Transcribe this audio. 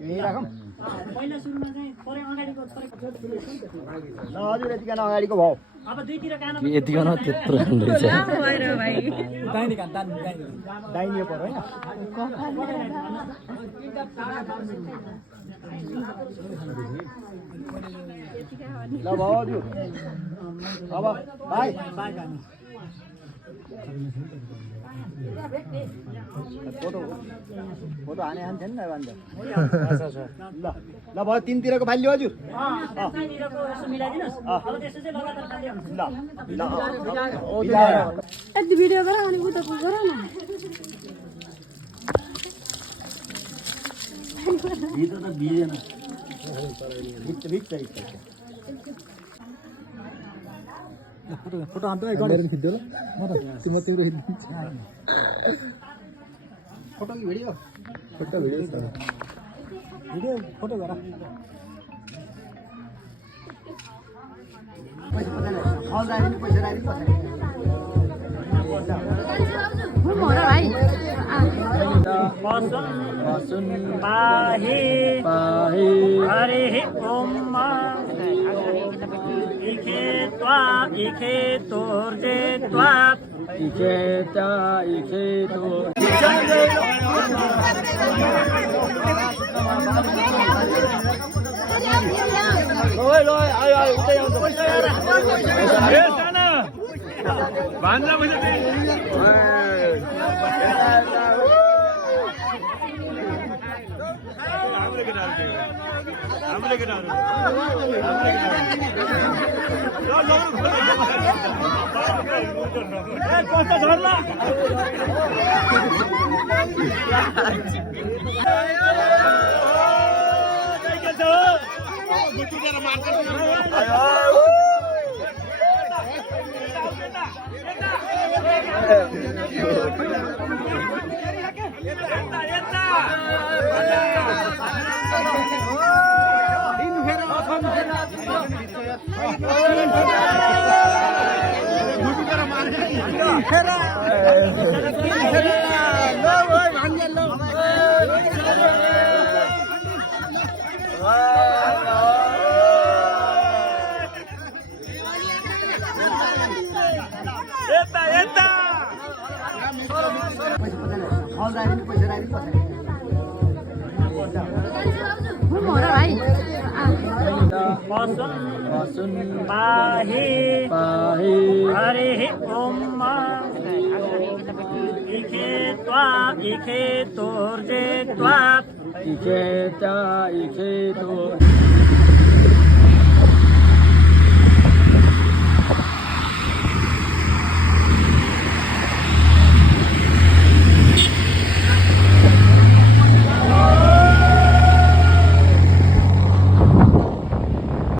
पहिला सुरुमा चाहिँ परे अगाडिको ल हजुर यतिका अगाडिको भाउ अब दुईतिर कान यतिको न त्यत्रो रहेछ दाहिने पर्यो हैन ल भाउ हजुर अब भाइ फोटो हाने हान्छन् न भन्छ ल ल भयो तिनतिरको फाल्यो हजुर ल यति भिडियो गर अनि उता गर न भित्र त भिजेन फोटो हान्दै गरेर खिच्दियो ल म त तिम्रो खिच्दिन्छु फोटो कि भिडियो फोटो भिडियो छ भिडियो फोटो गर हरे ओम इखे तोर्जे त्वा इखे तो हरे ओम इखे तोर्जे त्वा इखे तो